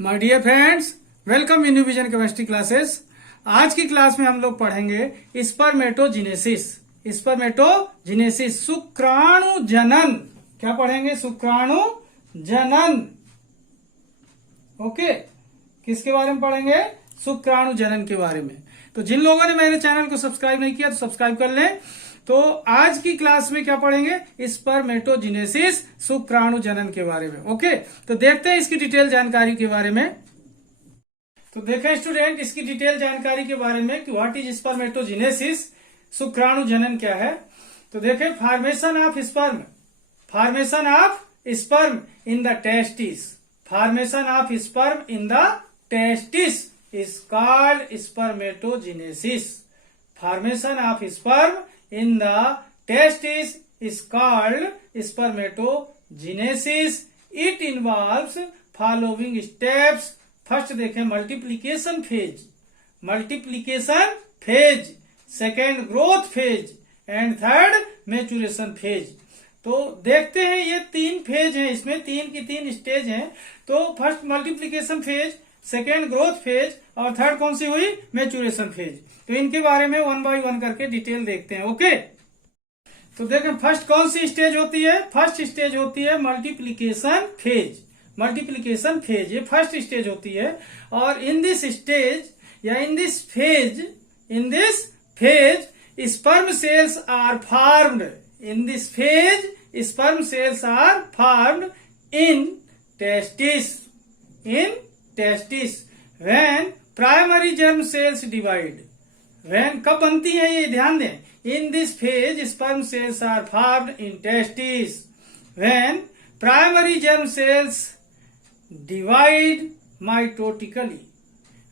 My dear friends, welcome in Vision Chemistry Classes. आज की class में हम लोग पढ़ेंगे स्पर्मेटोजेनेसिस। स्पर्मेटोजेनेसिस शुक्राणु जनन। क्या पढ़ेंगे? शुक्राणु जनन। ओके, किसके बारे में पढ़ेंगे? शुक्राणु जनन के बारे में। तो जिन लोगों ने मेरे चैनल को सब्सक्राइब नहीं किया तो सब्सक्राइब कर लें। तो आज की क्लास में क्या पढ़ेंगे? स्पर्मेटोजेनेसिस, शुक्राणु जनन के बारे में। ओके, तो देखते हैं इसकी डिटेल जानकारी के बारे में। तो देखें स्टूडेंट, इसकी डिटेल जानकारी के बारे में कि व्हाट इज स्पर्मेटोजेनेसिस, शुक्राणु जनन क्या है। तो देखें, formation of sperm in the testis. Formation of sperm in the testis is called spermatogenesis. Formation of sperm in the testis is called spermatogenesis. It involves following steps. First देखें multiplication phase, second growth phase and third maturation phase. तो देखते हैं ये तीन phase हैं, इसमें तीन की तीन स्टेज हैं। तो first multiplication phase, second growth phase और थर्ड कौन सी हुई? Maturation phase. तो इनके बारे में वन बाय वन करके डिटेल देखते हैं। ओके, तो देखें फर्स्ट कौन सी स्टेज होती है? फर्स्ट स्टेज होती है मल्टीप्लीकेशन फेज। ये फर्स्ट स्टेज होती है। और इन दिस स्टेज या in this phase sperm cells are formed. In this phase sperm cells are formed in testis when primary germ cells divide. when कब बनती है ये ध्यान दें। in this phase sperm cells are formed in testis when primary germ cells divide mitotically.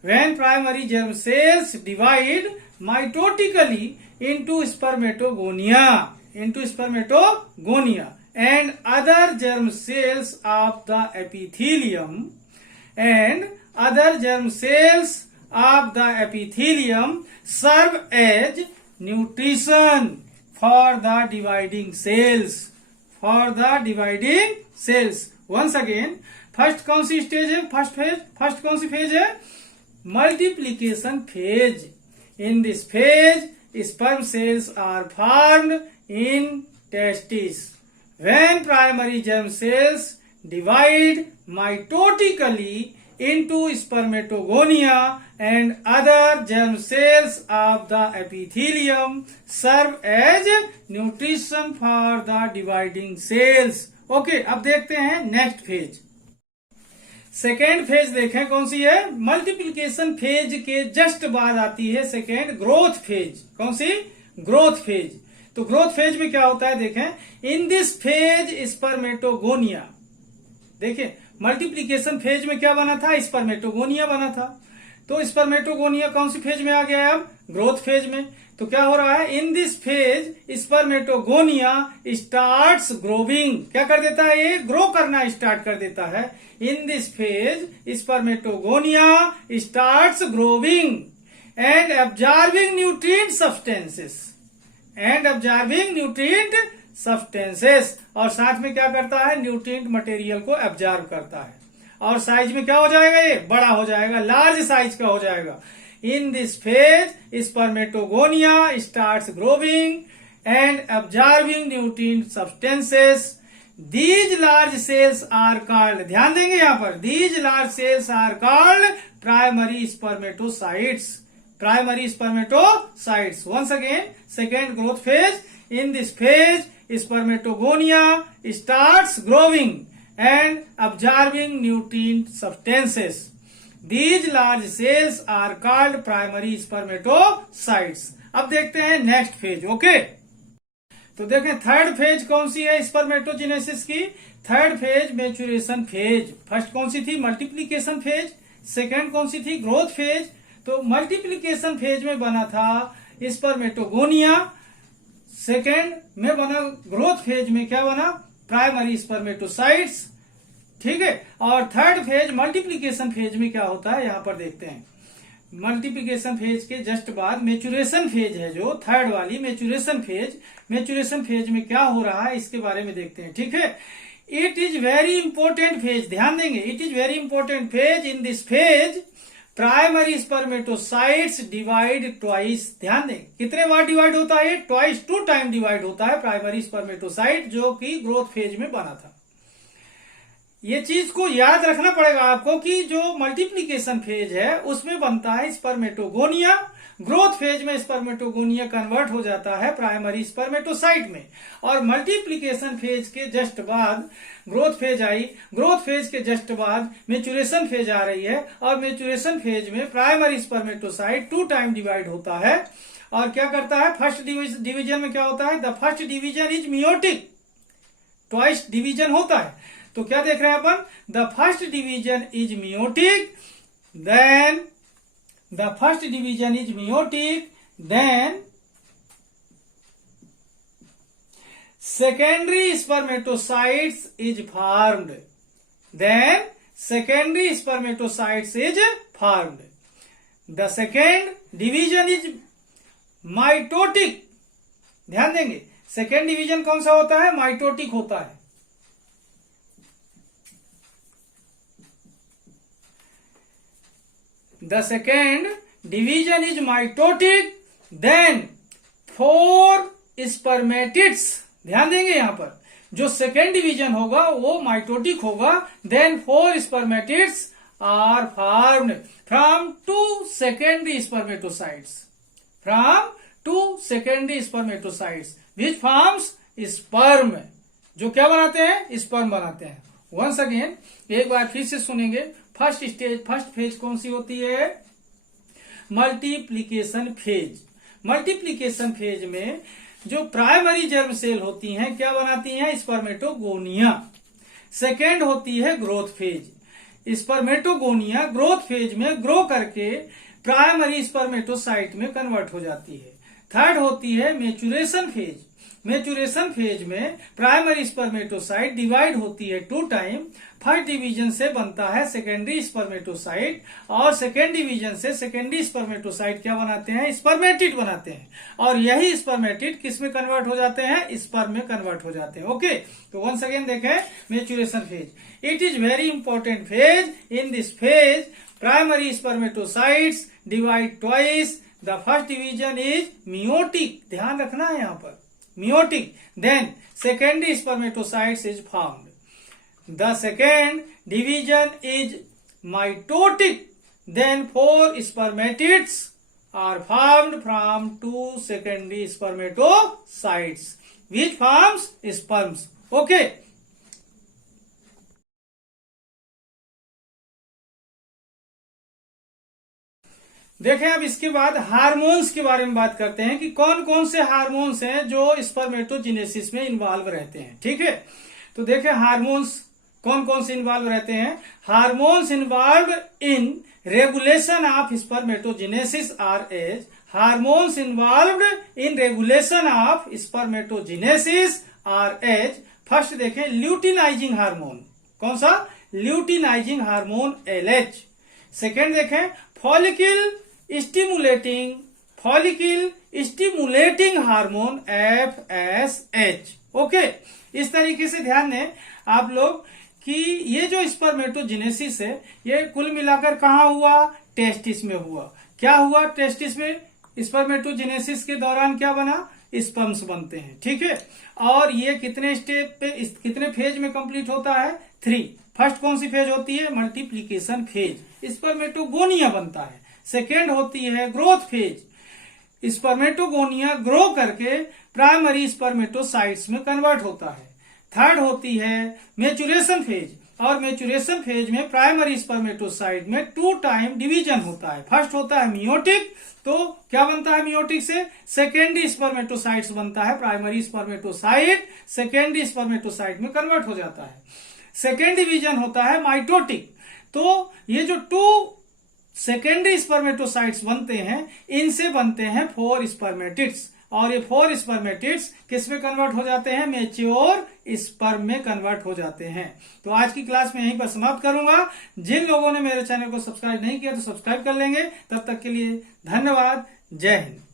when primary germ cells divide mitotically into spermatogonia and other germ cells of the epithelium serve as nutrition for the dividing cells. Once again, first कौन सी stage है? First कौन सी phase है? Multiplication phase. In this phase sperm cells are formed in testis when primary germ cells divide mitotically into spermatogonia and other germ cells of the epithelium serve as nutrition for the dividing cells. Okay, अब देखते हैं next phase. Second phase देखें कौन सी है? Multiplication phase के just बाद आती है सेकेंड ग्रोथ फेज। कौन सी? Growth phase. तो ग्रोथ फेज में क्या होता है देखें, इन दिस फेज स्पर्मेटोगोनिया। देखिए, मल्टीप्लीकेशन फेज में क्या बना था? स्पर्मेटोगोनिया बना था। तो स्पर्मेटोगोनिया कौन सी फेज में आ गया है? अब ग्रोथ फेज में। तो क्या हो रहा है? इन this phase spermatogonia starts growing. क्या कर देता है? ये ग्रो करना स्टार्ट कर देता है। इन this phase spermatogonia starts growing and absorbing nutrient substances और साथ में क्या करता है? न्यूट्रिएंट मटेरियल को एब्जॉर्ब करता है। और साइज में क्या हो जाएगा? ये बड़ा हो जाएगा, लार्ज साइज का हो जाएगा। In this phase spermatogonia starts growing and absorbing nutrient substances. These large cells are called, ध्यान देंगे यहां पर, these large cells are called primary spermatocytes. Once again, second growth phase. In this phase, spermatogonia starts growing and absorbing nutrient substances. These large cells are called primary spermatocytes. अब देखते हैं next phase. Okay, तो देखें third phase कौन सी है spermatogenesis की? Third phase maturation phase. First कौन सी थी? Multiplication phase. सेकेंड कौन सी थी? Growth phase. तो मल्टीप्लीकेशन फेज में बना था स्पर्मेटोगोनिया, सेकेंड में बना ग्रोथ फेज में क्या बना? Primary spermatocytes. ठीक है, और थर्ड फेज मल्टीप्लीकेशन फेज में क्या होता है यहां पर देखते हैं। मल्टीप्लीकेशन फेज के जस्ट बाद मैच्योरेशन फेज है, जो थर्ड वाली मैच्योरेशन फेज में क्या हो रहा है इसके बारे में देखते हैं। ठीक है, it is very important phase, ध्यान देंगे, it is very important phase. In this phase primary spermatocytes divide twice, ध्यान दें कितने बार डिवाइड होता है, ट्वाइस, 2 टाइम डिवाइड होता है प्राइमरी स्पर्मेटोसाइट जो कि ग्रोथ फेज में बना था। ये चीज को याद रखना पड़ेगा आपको कि जो मल्टीप्लीकेशन फेज है उसमें बनता है स्पर्मेटोगोनिया, ग्रोथ फेज में स्पर्मेटोगोनिया कन्वर्ट हो जाता है प्राइमरी स्पर्मेटोसाइट में, और मल्टीप्लीकेशन फेज के जस्ट बाद growth phase I, growth phase के जस्ट बाद मेचुरेशन फेज आ रही है, और मेचुरेशन फेज में प्राइमरी स्पर्मेटोसाइट 2 टाइम डिवाइड होता है। और क्या करता है, फर्स्ट डिवीजन में क्या होता है, the first division is meiotic, twice division होता है। तो क्या देख रहे हैं अपन, the first division is meiotic, then the first division is meiotic, then secondary spermatocytes is formed, then secondary spermatocytes is formed. The second division is mitotic, ध्यान देंगे सेकेंड डिवीजन कौन सा होता है, माइटोटिक होता है। The second division is mitotic, then 4 spermatids, ध्यान देंगे यहां पर जो सेकेंड डिवीजन होगा वो माइटोटिक होगा, then 4 spermatids are formed from 2 secondary spermatocytes, from 2 secondary spermatocytes which forms sperm, जो क्या बनाते हैं, स्पर्म बनाते हैं। वंस अगेन एक बार फिर से सुनेंगे, फर्स्ट स्टेज, फर्स्ट फेज कौन सी होती है, मल्टीप्लीकेशन फेज। मल्टीप्लीकेशन फेज में जो प्राइमरी जर्म सेल होती हैं क्या बनाती हैं, स्पर्मेटोगोनिया। सेकेंड होती है growth phase, spermatogonia growth phase में ग्रो करके प्राइमरी स्पर्मेटोसाइट में कन्वर्ट हो जाती है। थर्ड होती है मेचुरेशन फेज, मेचुरेशन फेज में प्राइमरी स्पर्मेटोसाइट डिवाइड होती है 2 टाइम, फर्स्ट डिवीजन से बनता है सेकेंडरी स्पर्मेटोसाइट, और सेकेंड डिवीजन से सेकेंडरी स्पर्मेटोसाइट क्या बनाते हैं, स्पर्मेटिड बनाते हैं, और यही स्पर्मेटिड किस में कन्वर्ट हो जाते हैं, स्पर्म में कन्वर्ट हो जाते हैं। ओके, तो वंस अगेन देखें maturation phase, it is very important phase. In this phase primary spermatocytes divide twice, the first division is meiotic, ध्यान रखना है यहां पर, meiotic, then secondary spermatocytes is formed. The second division is mitotic, then 4 spermatids are formed from 2 secondary spermatocytes which forms sperms. Okay. देखें अब इसके बाद hormones के बारे में बात करते हैं कि कौन कौन से हार्मोन्स हैं जो स्पर्मेटोजेनेसिस में इन्वॉल्व रहते हैं। ठीक है, तो देखें हार्मोन्स कौन कौन से इन्वॉल्व रहते हैं। Hormones involve in regulation of spermatogenesis are as, hormones involve in regulation of spermatogenesis are as. First देखें ल्यूटिनाइजिंग हार्मोन, कौन सा, ल्यूटिनाइजिंग हार्मोन LH। सेकेंड देखें follicle stimulating hormone FSH। Okay, इस तरीके से ध्यान दें आप लोग कि ये जो स्पर्मेटोजेनेसिस है ये कुल मिलाकर कहाँ हुआ, टेस्टिस में हुआ। क्या हुआ टेस्टिस में, स्पर्मेटोजेनेसिस के दौरान क्या बना, स्पर्म्स बनते हैं। ठीक है, और ये कितने स्टेप पे, कितने फेज में कंप्लीट होता है, 3। फर्स्ट कौन सी फेज होती है, मल्टीप्लीकेशन फेज, स्पर्मेटोगोनिया बनता है। सेकेंड होती है ग्रोथ फेज, स्पर्मेटोगोनिया ग्रो करके प्राइमरी स्पर्मेटोसाइट्स में कन्वर्ट होता है। थर्ड होती है मेचुरेशन फेज, और मेचुरेशन फेज में प्राइमरी स्पर्मेटोसाइट में 2 टाइम डिवीजन होता है। फर्स्ट होता है मियोटिक, तो क्या बनता है मियोटिक से, सेकेंडरी स्पर्मेटोसाइट्स बनता है, प्राइमरी स्पर्मेटोसाइट सेकेंडरी स्पर्मेटोसाइट में कन्वर्ट हो जाता है। सेकेंड डिवीजन होता है माइटोटिक, तो ये जो 2 सेकेंडरी स्पर्मेटोसाइट्स बनते हैं इनसे बनते हैं 4 स्पर्मेटिड्स, और ये 4 स्पर्मेटिड्स किस में कन्वर्ट हो जाते हैं, मैच्योर स्पर्म में कन्वर्ट हो जाते हैं। तो आज की क्लास में यहीं पर समाप्त करूंगा। जिन लोगों ने मेरे चैनल को सब्सक्राइब नहीं किया तो सब्सक्राइब कर लेंगे। तब तक के लिए धन्यवाद, जय हिंद।